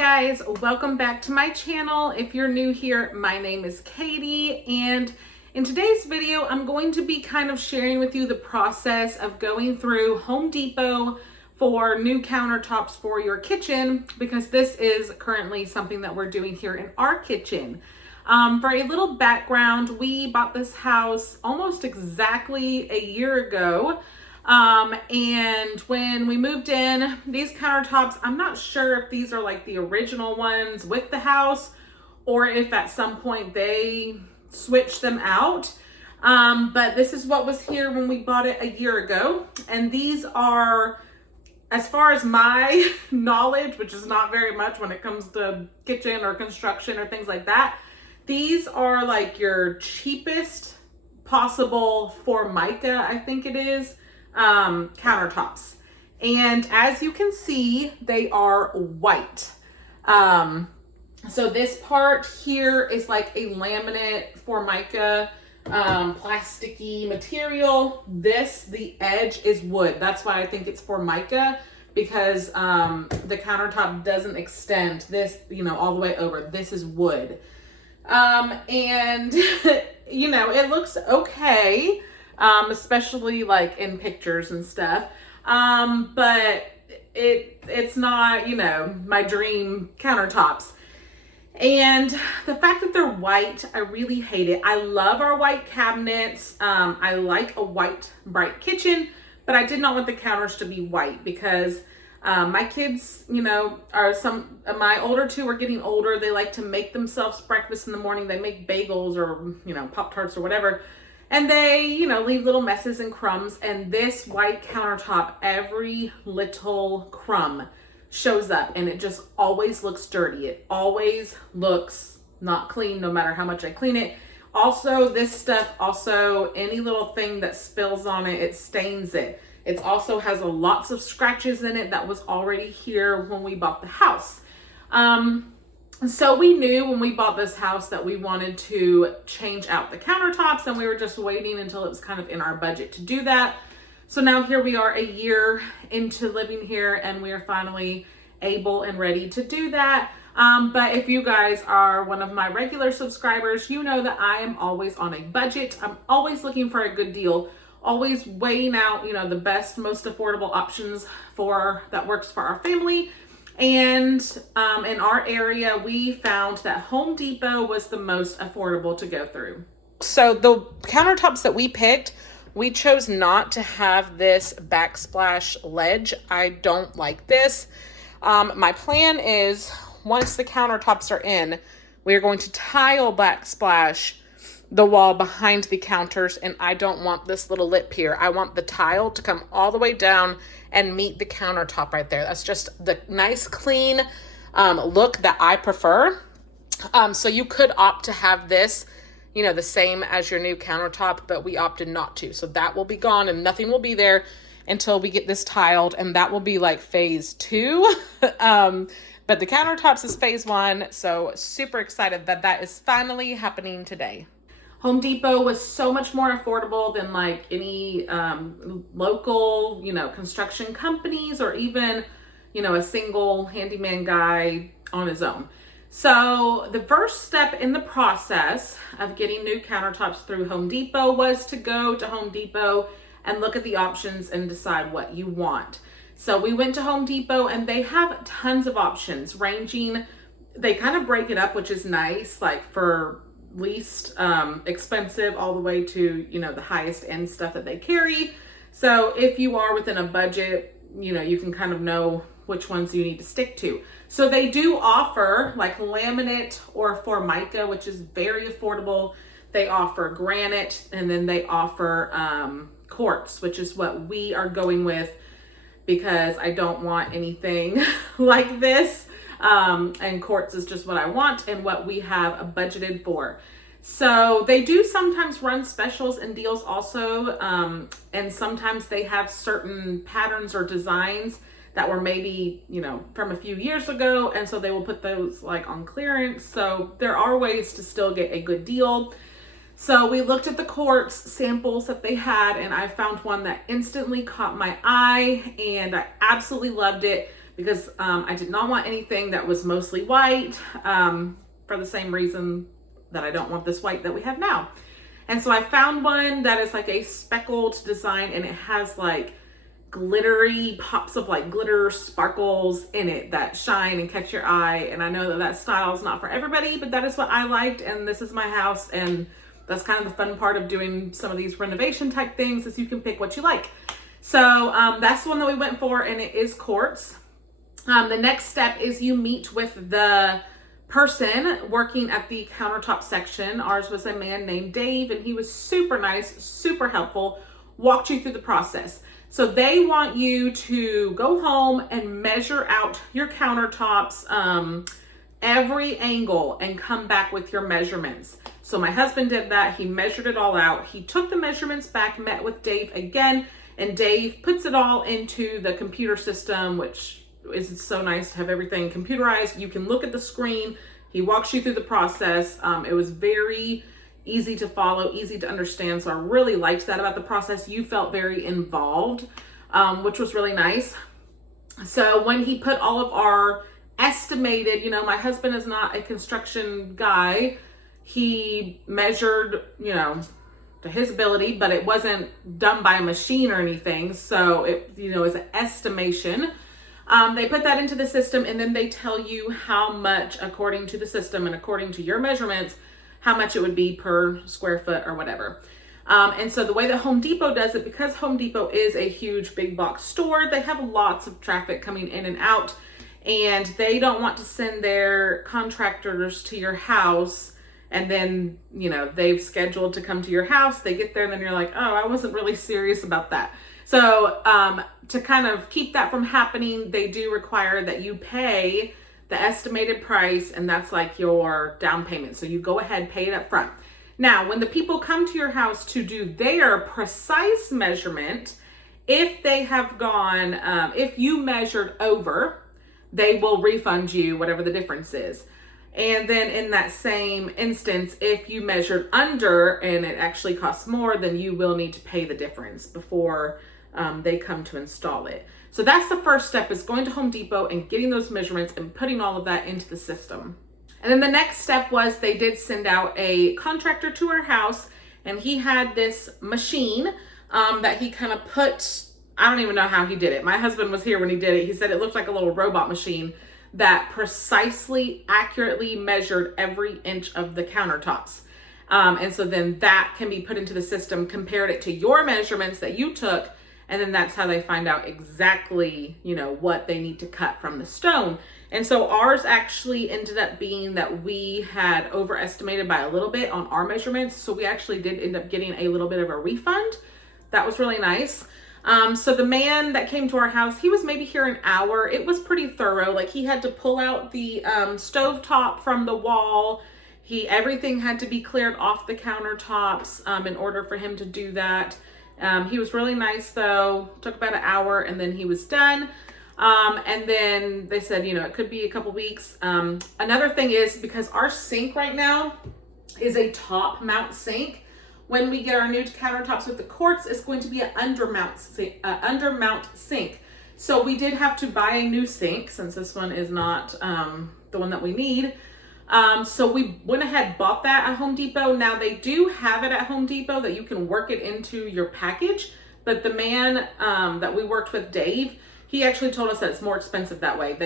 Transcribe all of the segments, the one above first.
guys, welcome back to my channel. If you're new here, my name is Katie, and in today's video I'm going to be kind of sharing with you the process of going through Home Depot for new countertops for your kitchen, because this is currently something that we're doing here in our kitchen. For a little background, we bought this house almost exactly a year ago. And when we moved in, these countertops, I'm not sure if these are like the original ones with the house or if at some point they switched them out. But this is what was here when we bought it a year ago. And these are, as far as my knowledge, which is not very much when it comes to kitchen or construction or things like that, these are like your cheapest possible Formica, I think it is, countertops. And as you can see, they are white. So this part here is like a laminate Formica, plasticky material. The edge is wood. That's why I think it's Formica, because the countertop doesn't extend this, all the way over. This is wood. And it looks okay. Especially like in pictures and stuff. But it's not, my dream countertops. And the fact that they're white, I really hate it. I love our white cabinets. I like a white, bright kitchen, but I did not want the counters to be white because my kids, my older two are getting older. They like to make themselves breakfast in the morning. They make bagels or, Pop-Tarts or whatever. And they, leave little messes and crumbs. And this white countertop, every little crumb shows up and it just always looks dirty. It always looks not clean, no matter how much I clean it. Also, this stuff, any little thing that spills on it, it stains it. It also has lots of scratches in it that was already here when we bought the house. So we knew when we bought this house that we wanted to change out the countertops, and we were just waiting until it was kind of in our budget to do that. So now here we are a year into living here, and we are finally able and ready to do that. But if you guys are one of my regular subscribers, you know that I am always on a budget. I'm always looking for a good deal, always weighing out, the best, most affordable options that works for our family. And in our area, we found that Home Depot was the most affordable to go through. So the countertops that we picked, we chose not to have this backsplash ledge. I don't like this. My plan is, once the countertops are in, we are going to tile backsplash the wall behind the counters, and I don't want this little lip here. I want the tile to come all the way down and meet the countertop right there. That's just the nice, clean look that I prefer. So you could opt to have this, the same as your new countertop, but we opted not to. So that will be gone and nothing will be there until we get this tiled, and that will be like phase 2. But the countertops is phase 1. So super excited that is finally happening today. Home Depot was so much more affordable than like any local, construction companies, or even, a single handyman guy on his own. So the first step in the process of getting new countertops through Home Depot was to go to Home Depot and look at the options and decide what you want. So we went to Home Depot, and they have tons of options ranging. They kind of break it up, which is nice, like for least expensive all the way to the highest end stuff that they carry. So if you are within a budget, you can kind of know which ones you need to stick to. So they do offer like laminate or Formica, which is very affordable. They offer granite, and then they offer quartz, which is what we are going with because I don't want anything like this. And quartz is just what I want and what we have budgeted for. So they do sometimes run specials and deals also. And sometimes they have certain patterns or designs that were maybe, from a few years ago. And so they will put those like on clearance. So there are ways to still get a good deal. So we looked at the quartz samples that they had, and I found one that instantly caught my eye, and I absolutely loved it because I did not want anything that was mostly white, for the same reason that I don't want this white that we have now. And so I found one that is like a speckled design, and it has like glittery pops of like glitter sparkles in it that shine and catch your eye. And I know that that style is not for everybody, but that is what I liked, and this is my house, and that's kind of the fun part of doing some of these renovation type things, is you can pick what you like. So that's the one that we went for, and it is quartz. The next step is you meet with the person working at the countertop section. Ours was a man named Dave, and he was super nice, super helpful, walked you through the process. So they want you to go home and measure out your countertops, every angle, and come back with your measurements. So my husband did that. He measured it all out. He took the measurements back, met with Dave again, and Dave puts it all into the computer system, which is so nice to have everything computerized. You can look at the screen. He walks you through the process. It was very easy to follow, easy to understand. So I really liked that about the process. You felt very involved, which was really nice. So when he put all of our estimated, my husband is not a construction guy. He measured, to his ability, but it wasn't done by a machine or anything. So it, is an estimation. They put that into the system, and then they tell you how much, according to the system and according to your measurements, how much it would be per square foot or whatever. And so the way that Home Depot does it, because Home Depot is a huge big box store, they have lots of traffic coming in and out, and they don't want to send their contractors to your house and then, they've scheduled to come to your house. They get there and then you're like, oh, I wasn't really serious about that. So to kind of keep that from happening, they do require that you pay the estimated price, and that's like your down payment. So you go ahead, pay it up front. Now, when the people come to your house to do their precise measurement, if they have gone, if you measured over, they will refund you whatever the difference is. And then in that same instance, if you measured under and it actually costs more, then you will need to pay the difference before they come to install it. So that's the first step, is going to Home Depot and getting those measurements and putting all of that into the system. And then the next step was they did send out a contractor to our house, and he had this machine that he kind of put, I don't even know how he did it. My husband was here when he did it. He said it looked like a little robot machine that precisely, accurately measured every inch of the countertops. And so then that can be put into the system, compared it to your measurements that you took, and then that's how they find out exactly, what they need to cut from the stone. And so ours actually ended up being that we had overestimated by a little bit on our measurements. So we actually did end up getting a little bit of a refund. That was really nice. So the man that came to our house, he was maybe here an hour. It was pretty thorough. Like, he had to pull out the stovetop from the wall. Everything had to be cleared off the countertops in order for him to do that. He was really nice though. Took about an hour, and then he was done. And then they said, it could be a couple weeks. Another thing is, because our sink right now is a top mount sink, when we get our new countertops with the quartz, it's going to be an undermount sink. So we did have to buy a new sink, since this one is not the one that we need. So we went ahead, bought that at Home Depot. Now they do have it at Home Depot that you can work it into your package, but the man that we worked with, Dave, he actually told us that it's more expensive that way.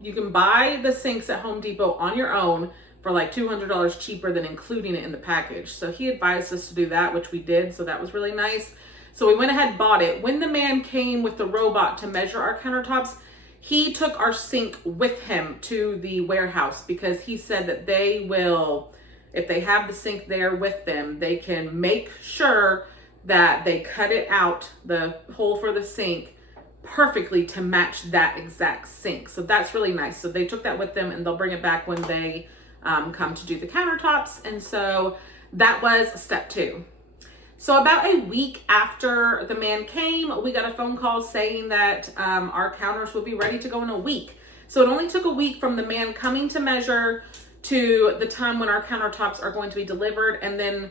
You can buy the sinks at Home Depot on your own for like $200 cheaper than including it in the package. So he advised us to do that, which we did. So that was really nice. So we went ahead, bought it. When the man came with the robot to measure our countertops, he took our sink with him to the warehouse, because he said that they will, if they have the sink there with them, they can make sure that they cut it out, the hole for the sink, perfectly to match that exact sink. So that's really nice. So they took that with them, and they'll bring it back when they come to do the countertops. And so that was step 2. So about a week after the man came, we got a phone call saying that our counters would be ready to go in a week. So it only took a week from the man coming to measure to the time when our countertops are going to be delivered. And then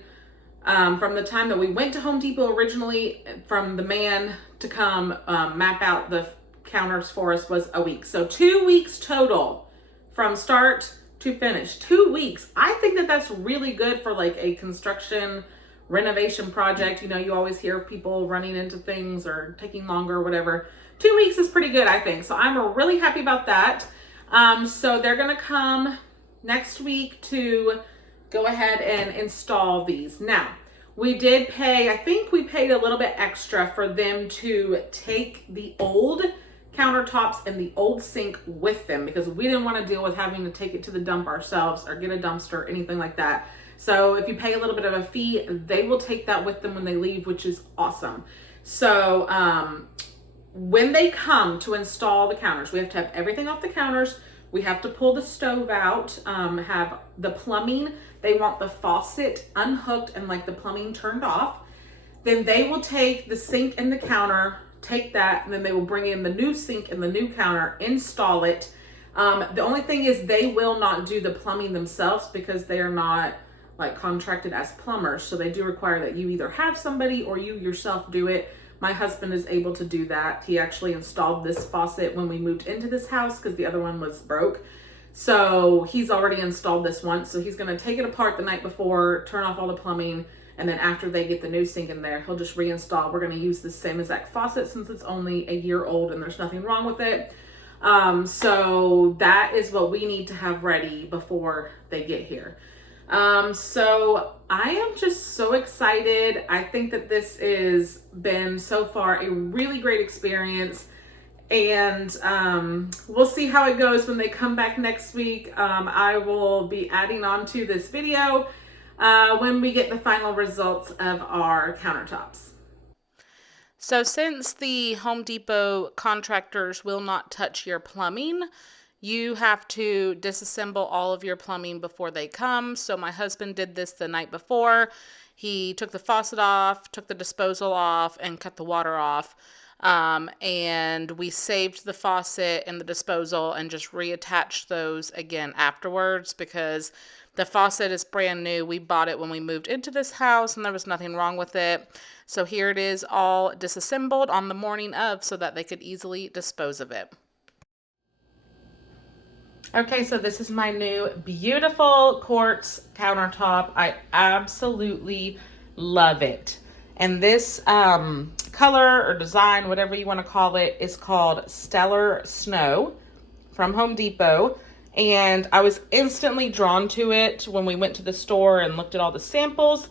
from the time that we went to Home Depot originally, from the man to come map out the counters for us was a week. So 2 weeks total from start to finish. 2 weeks. I think that that's really good for like a construction renovation project. You know, you always hear of people running into things or taking longer or whatever. 2 weeks is pretty good, I think. So I'm really happy about that. So they're going to come next week to go ahead and install these. Now, we did pay, I think we paid a little bit extra for them to take the old countertops and the old sink with them, because we didn't want to deal with having to take it to the dump ourselves or get a dumpster or anything like that. So if you pay a little bit of a fee, they will take that with them when they leave, which is awesome. So when they come to install the counters, we have to have everything off the counters. We have to pull the stove out, have the plumbing. They want the faucet unhooked and like the plumbing turned off. Then they will take the sink and the counter, take that, and then they will bring in the new sink and the new counter, install it. The only thing is they will not do the plumbing themselves because they are not like contracted as plumbers. So they do require that you either have somebody or you yourself do it. My husband is able to do that. He actually installed this faucet when we moved into this house because the other one was broke. So he's already installed this once. So he's going to take it apart the night before, turn off all the plumbing, and then after they get the new sink in there, he'll just reinstall. We're going to use the same exact faucet since it's only a year old and there's nothing wrong with it. So that is what we need to have ready before they get here. So I am just so excited. I think that this has been so far a really great experience, and we'll see how it goes when they come back next week. I will be adding on to this video when we get the final results of our countertops. So since the Home Depot contractors will not touch your plumbing, you have to disassemble all of your plumbing before they come. So my husband did this the night before. He took the faucet off, took the disposal off, and cut the water off. And we saved the faucet and the disposal and just reattached those again afterwards because the faucet is brand new. We bought it when we moved into this house and there was nothing wrong with it. So here it is all disassembled on the morning of so that they could easily dispose of it. Okay, so this is my new beautiful quartz countertop. I absolutely love it. And this color or design, whatever you want to call it, is called Stellar Snow from Home Depot. And I was instantly drawn to it when we went to the store and looked at all the samples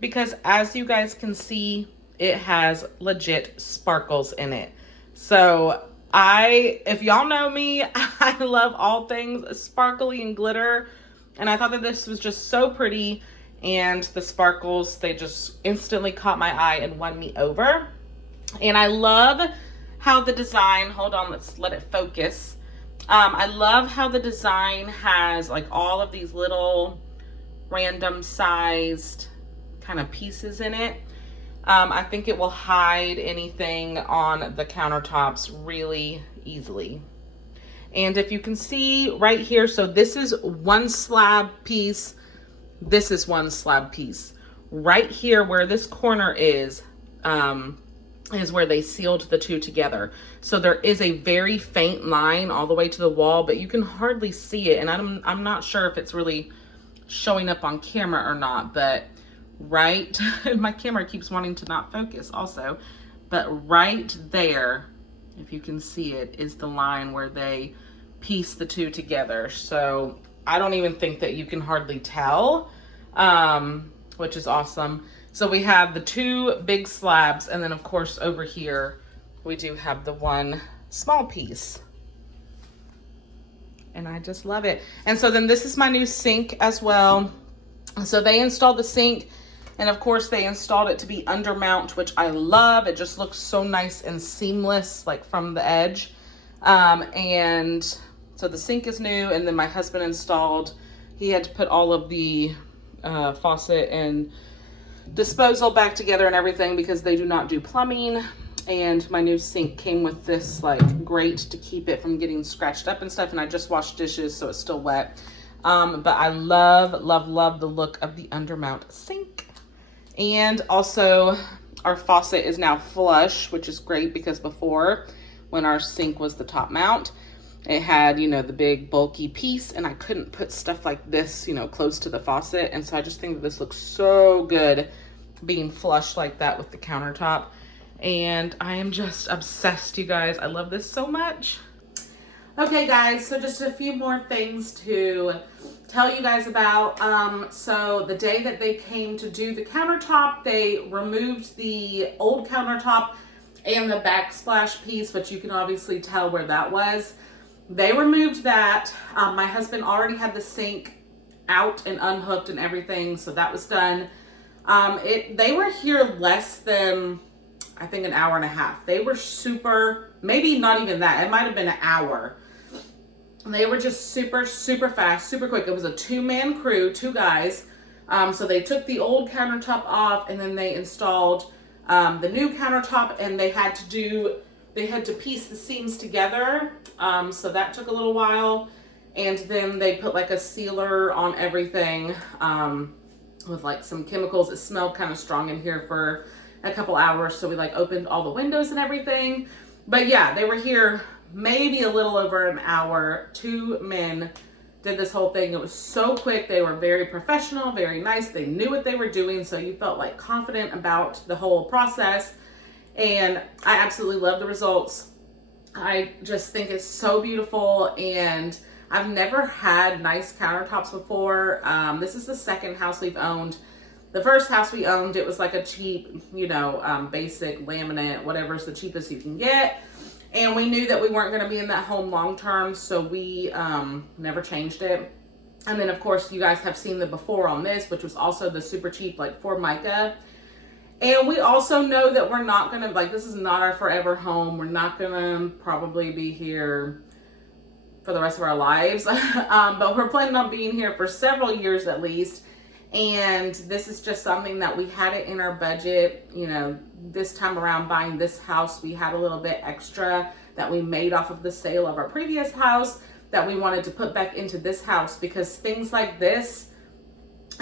because, as you guys can see, it has legit sparkles in it. So if y'all know me, I love all things sparkly and glitter. And I thought that this was just so pretty. And the sparkles, they just instantly caught my eye and won me over. And I love how the design, hold on, let's let it focus. I love how the design has like all of these little random sized kind of pieces in it. I think it will hide anything on the countertops really easily. And if you can see right here, so this is one slab piece. This is one slab piece. Right here where this corner is where they sealed the two together. So there is a very faint line all the way to the wall, but you can hardly see it. And I'm not sure if it's really showing up on camera or not, but right, my camera keeps wanting to not focus also, but right there, if you can see it, is the line where they piece the two together. So I don't even think that you can hardly tell, which is awesome. So we have the two big slabs, and then of course over here we do have the one small piece. And I just love it. And so then this is my new sink as well. So they installed the sink, and of course they installed it to be undermount, which I love. It just looks so nice and seamless, like from the edge. And so the sink is new, and then my husband installed, he had to put all of the faucet and disposal back together and everything because they do not do plumbing. And my new sink came with this like grate to keep it from getting scratched up and stuff. And I just washed dishes, so it's still wet. But I love, love, love the look of the undermount sink. And also our faucet is now flush, which is great because before when our sink was the top mount. It had, you know, the big bulky piece, and I couldn't put stuff like this, you know, close to the faucet. And so I just think that this looks so good being flush like that with the countertop. And I am just obsessed, you guys. I love this so much. Okay guys, so just a few more things to tell you guys about. So the day that they came to do the countertop, they removed the old countertop and the backsplash piece, which you can obviously tell where that was. They removed that. My husband already had the sink out and unhooked and everything, so that was done. They were here less than, I think, an hour and a half. They were super, maybe not even that. It might have been an hour. They were just super, super fast, super quick. It was a 2-man crew, 2 guys. So they took the old countertop off, and then they installed the new countertop, and they had to piece the seams together. So that took a little while. And then they put like a sealer on everything with like some chemicals. It smelled kind of strong in here for a couple hours. So we like opened all the windows and everything. But yeah, they were here maybe a little over an hour. 2 men did this whole thing. It was so quick. They were very professional, very nice. They knew what they were doing. So you felt like confident about the whole process. And I absolutely love the results. I just think it's so beautiful, and I've never had nice countertops before. This is the second house we've owned. The first house we owned, it was like a cheap, you know, basic laminate, whatever's the cheapest you can get. And we knew that we weren't going to be in that home long term, so we never changed it. And then, of course, you guys have seen the before on this, which was also the super cheap, like Formica. And we also know that we're not going to, like, this is not our forever home. We're not going to probably be here for the rest of our lives. But we're planning on being here for several years at least. And this is just something that we had it in our budget. You know, this time around buying this house, we had a little bit extra that we made off of the sale of our previous house that we wanted to put back into this house, because things like this,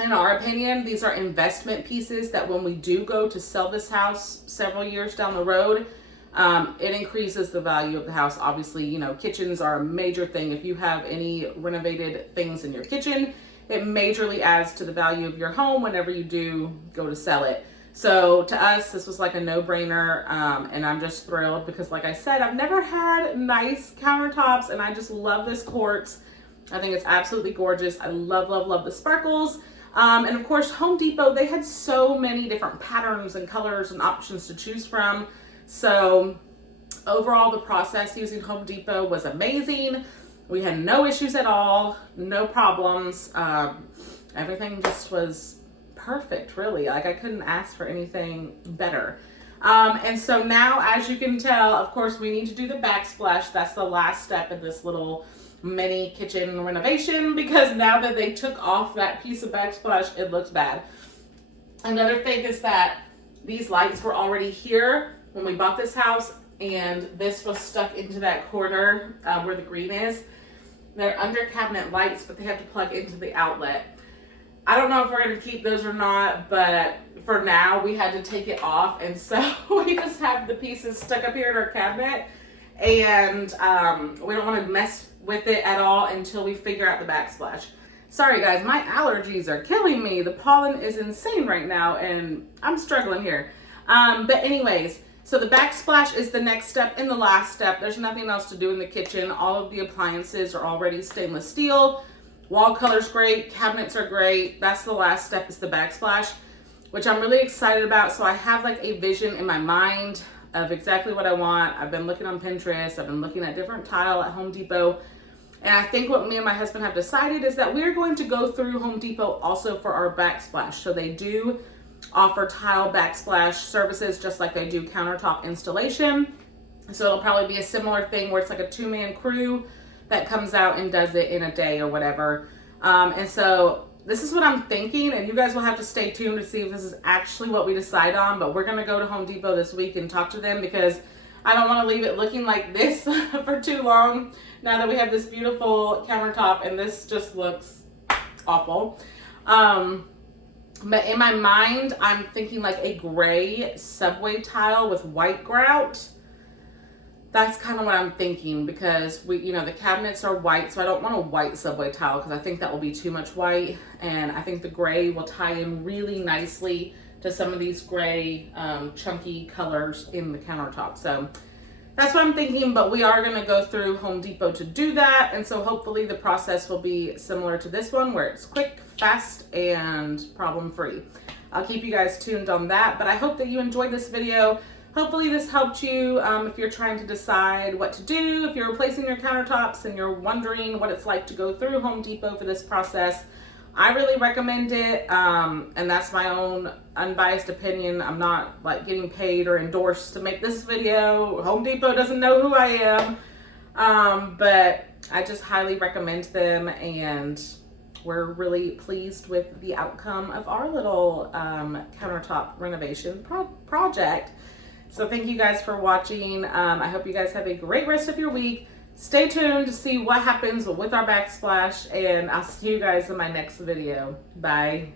in our opinion, these are investment pieces that when we do go to sell this house several years down the road, it increases the value of the house. Obviously, you know, kitchens are a major thing. If you have any renovated things in your kitchen, it majorly adds to the value of your home whenever you do go to sell it. So to us, this was like a no-brainer, and I'm just thrilled because, like I said, I've never had nice countertops, and I just love this quartz. I think it's absolutely gorgeous. I love, love, love the sparkles. And of course, Home Depot, they had so many different patterns and colors and options to choose from. So overall, the process using Home Depot was amazing. We had no issues at all, no problems. Everything just was perfect, really. Like, I couldn't ask for anything better. And so now, as you can tell, of course, we need to do the backsplash. That's the last step in this little mini kitchen renovation, because now that they took off that piece of backsplash, it looks bad. Another thing is that these lights were already here when we bought this house, and this was stuck into that corner where the green is. They're under cabinet lights, but they have to plug into the outlet. I don't know if we're going to keep those or not, but for now we had to take it off, and so we just have the pieces stuck up here in our cabinet, and we don't want to mess with it at all until we figure out the backsplash. Sorry guys, my allergies are killing me. The pollen is insane right now, and I'm struggling here. But anyways, so the backsplash is the next step and the last step. There's nothing else to do in the kitchen. All of the appliances are already stainless steel. Wall color's great, cabinets are great. That's the last step, is the backsplash, which I'm really excited about. So I have like a vision in my mind of exactly what I want. I've been looking on Pinterest. I've been looking at different tile at Home Depot. And I think what me and my husband have decided is that we're going to go through Home Depot also for our backsplash. So they do offer tile backsplash services just like they do countertop installation. So it'll probably be a similar thing where it's like a 2-man crew that comes out and does it in a day or whatever. And so this is what I'm thinking, and you guys will have to stay tuned to see if this is actually what we decide on. But we're going to go to Home Depot this week and talk to them, because I don't want to leave it looking like this for too long now that we have this beautiful countertop, and this just looks awful. But in my mind, I'm thinking like a gray subway tile with white grout. that's kind of what I'm thinking, because we, the cabinets are white, so I don't want a white subway tile because I think that will be too much white, and I think the gray will tie in really nicely to some of these gray chunky colors in the countertop. So that's what I'm thinking, but we are going to go through Home Depot to do that, and so hopefully the process will be similar to this one, where it's quick, fast, and problem-free. I'll keep you guys tuned on that, but I hope that you enjoyed this video. Hopefully this helped you if you're trying to decide what to do, if you're replacing your countertops and you're wondering what it's like to go through Home Depot for this process. I really recommend it, and that's my own unbiased opinion. I'm not like getting paid or endorsed to make this video. Home Depot doesn't know who I am, but I just highly recommend them, and we're really pleased with the outcome of our little countertop renovation project. So thank you guys for watching. I hope you guys have a great rest of your week. Stay tuned to see what happens with our backsplash, and I'll see you guys in my next video. Bye.